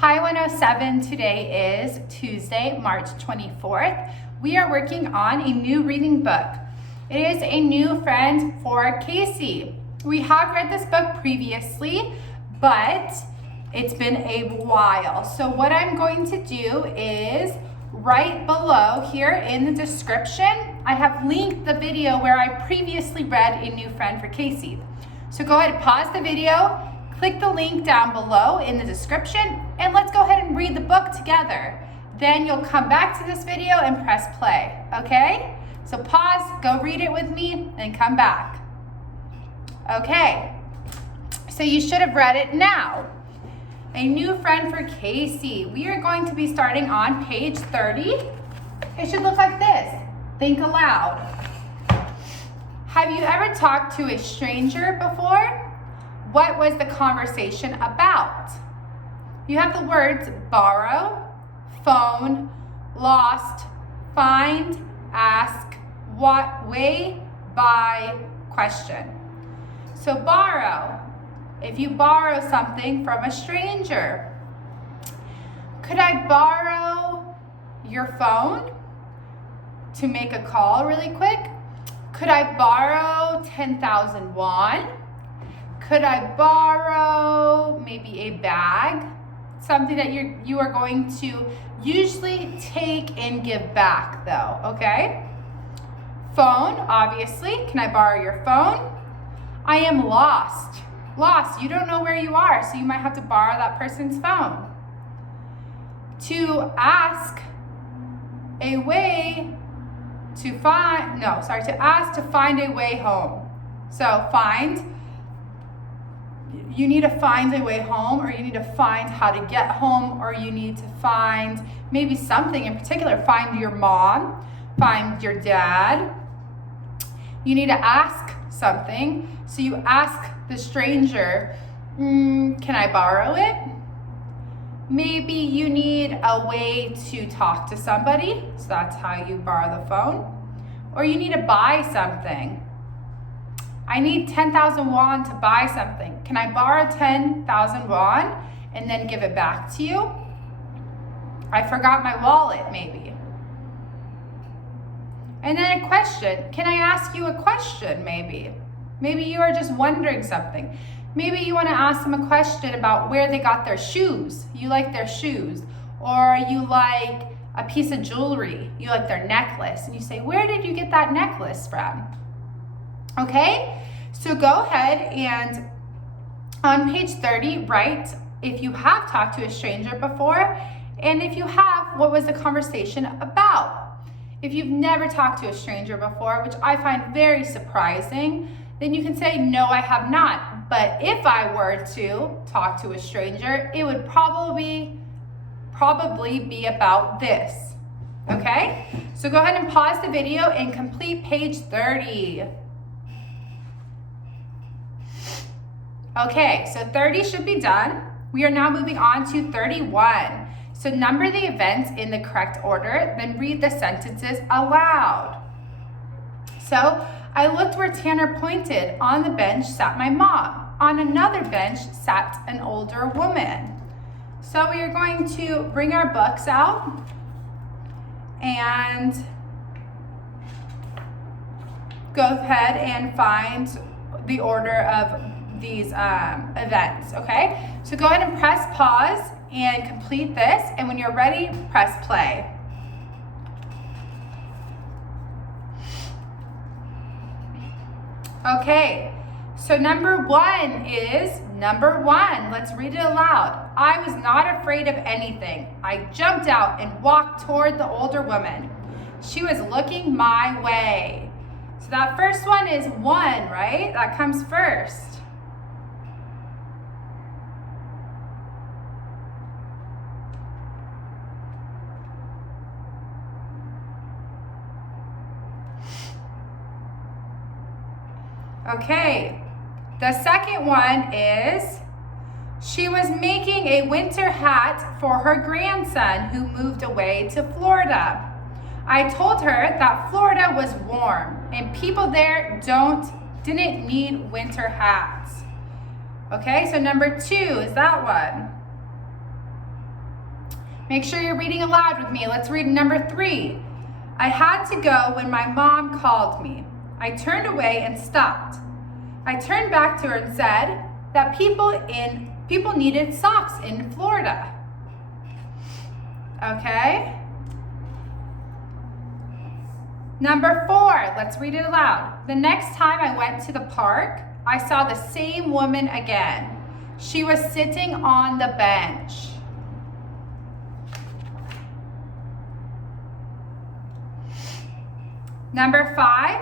Hi 107, today is Tuesday, March 24th. We are working on a new reading book. It is a new friend for Casey. We have read this book previously, but it's been a while. So what I'm going to do is right below here in the description, I have linked the video where I previously read A New Friend for Casey. So go ahead and pause the video, click the link down below in the description, and let's go ahead and read the book together. Then you'll come back to this video and press play, okay? So pause, go read it with me, and come back. Okay, so you should have read it now. A New Friend for Casey. We are going to be starting on page 30. It should look like this. Think aloud. Have you ever talked to a stranger before? What was the conversation about? You have the words borrow, phone, lost, find, ask, what, way, buy, question. So borrow. If you borrow something from a stranger, could I borrow your phone to make a call really quick? Could I borrow 10,000 won? Could I borrow maybe a bag? Something that you are going to usually take and give back though, okay? Phone, obviously. Can I borrow your phone? I am lost. Lost, you don't know where you are, so you might have to borrow that person's phone. To ask a way to find, to ask to find a way home. So find, you need to find a way home, or you need to find how to get home, or you need to find maybe something in particular. Find your mom, find your dad. You need to ask something. So you ask the stranger, can I borrow it? Maybe you need a way to talk to somebody, so that's how you borrow the phone. Or you need to buy something. I need 10,000 won to buy something. Can I borrow 10,000 won and then give it back to you? I forgot my wallet, maybe. And then a question. Can I ask you a question, maybe? Maybe you are just wondering something. Maybe you want to ask them a question about where they got their shoes. You like their shoes. Or you like a piece of jewelry. You like their necklace. And you say, where did you get that necklace from? Okay? So go ahead and on page 30, write if you have talked to a stranger before, and if you have, what was the conversation about? If you've never talked to a stranger before, which I find very surprising, then you can say, no, I have not. But if I were to talk to a stranger, it would probably be about this. Okay? So go ahead and pause the video and complete page 30. Okay, so 30 should be done. We are now moving on to 31. So number the events in the correct order, then read the sentences aloud. So I looked where Tanner pointed. On the bench sat my mom. On another bench sat an older woman. So we are going to bring our books out and go ahead and find the order of these events, okay? So go ahead and press pause and complete this, and when you're ready, press play. Okay, so number one. Let's read it aloud. I was not afraid of anything. I jumped out and walked toward the older woman. She was looking my way. So that first one is one, right? That comes first. Okay, the second one is, she was making a winter hat for her grandson who moved away to Florida. I told her that Florida was warm and people there didn't need winter hats. Okay, so number two is that one. Make sure you're reading aloud with me. Let's read number 3. I had to go when my mom called me. I turned away and stopped. I turned back to her and said that people needed socks in Florida. Okay? Number 4, let's read it aloud. The next time I went to the park, I saw the same woman again. She was sitting on the bench. Number 5,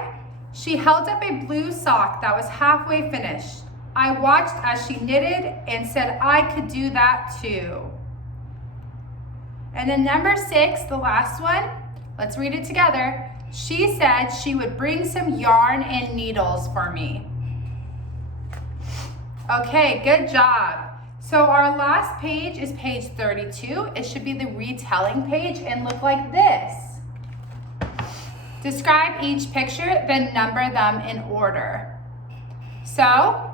she held up a blue sock that was halfway finished. I watched as she knitted and said I could do that too. And then number 6, the last one, let's read it together. She said she would bring some yarn and needles for me. Okay, good job. So our last page is page 32. It should be the retelling page and look like this. Describe each picture, then number them in order. So,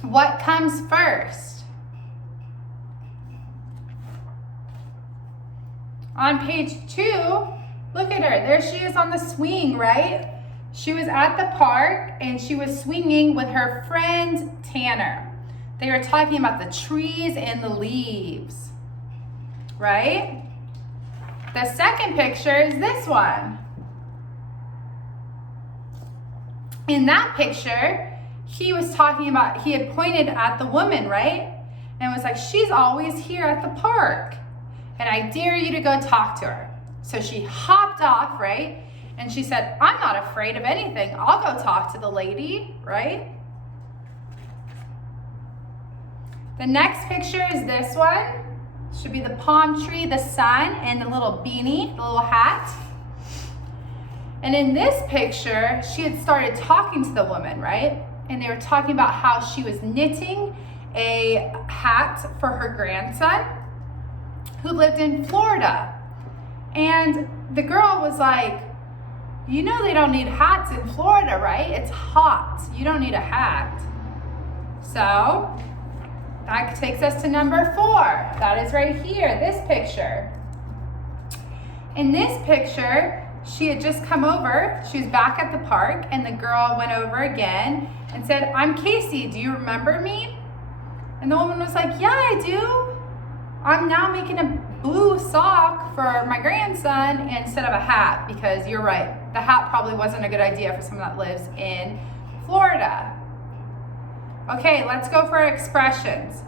what comes first? On page 2, look at her. There she is on the swing, right? She was at the park and she was swinging with her friend Tanner. They were talking about the trees and the leaves, right? The second picture is this one. In that picture, he was talking about, he had pointed at the woman, right? And was like, she's always here at the park. And I dare you to go talk to her. So she hopped off, right? And she said, I'm not afraid of anything. I'll go talk to the lady, right? The next picture is this one. Should be the palm tree, the sun, and the little beanie, the little hat. And in this picture, she had started talking to the woman, right? And they were talking about how she was knitting a hat for her grandson who lived in Florida. And the girl was like, you know they don't need hats in Florida, right? It's hot. You don't need a hat. So that takes us to number 4. That is right here, this picture. In this picture, she had just come over. She was back at the park, and the girl went over again and said, I'm Casey, do you remember me? And the woman was like, yeah, I do. I'm now making a blue sock for my grandson instead of a hat, because you're right, the hat probably wasn't a good idea for someone that lives in Florida. Okay, let's go for expressions.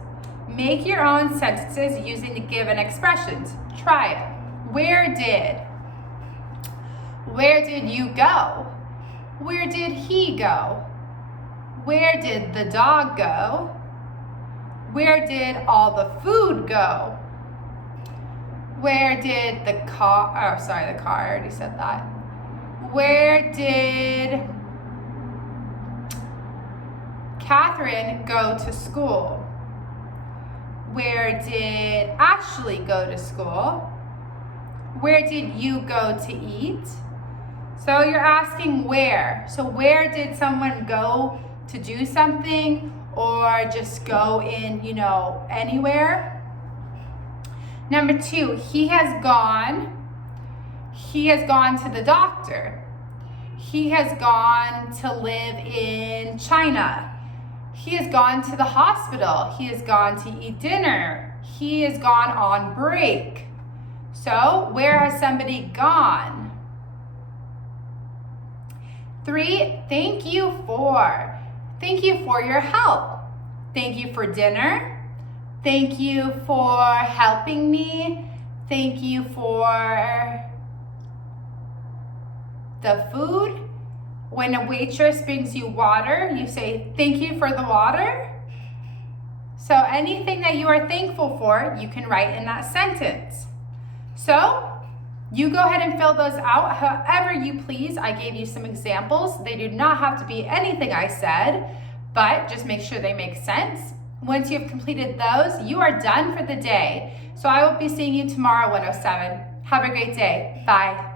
Make your own sentences using the given expressions. Try it. Where did you go? Where did he go? Where did the dog go? Where did all the food go? Where did the car, the car, I already said that. Where did Catherine go to school? Where did Ashley go to school? Where did you go to eat? So you're asking where. So where did someone go to do something, or just go in, anywhere? Number 2, he has gone to the doctor. He has gone to live in China. He has gone to the hospital. He has gone to eat dinner. He has gone on break. So where has somebody gone? 3, thank you for. Thank you for your help. Thank you for dinner. Thank you for helping me. Thank you for the food. When a waitress brings you water, you say, thank you for the water. So anything that you are thankful for, you can write in that sentence. So you go ahead and fill those out however you please. I gave you some examples. They do not have to be anything I said, but just make sure they make sense. Once you have completed those, you are done for the day. So I will be seeing you tomorrow, 107. Have a great day. Bye.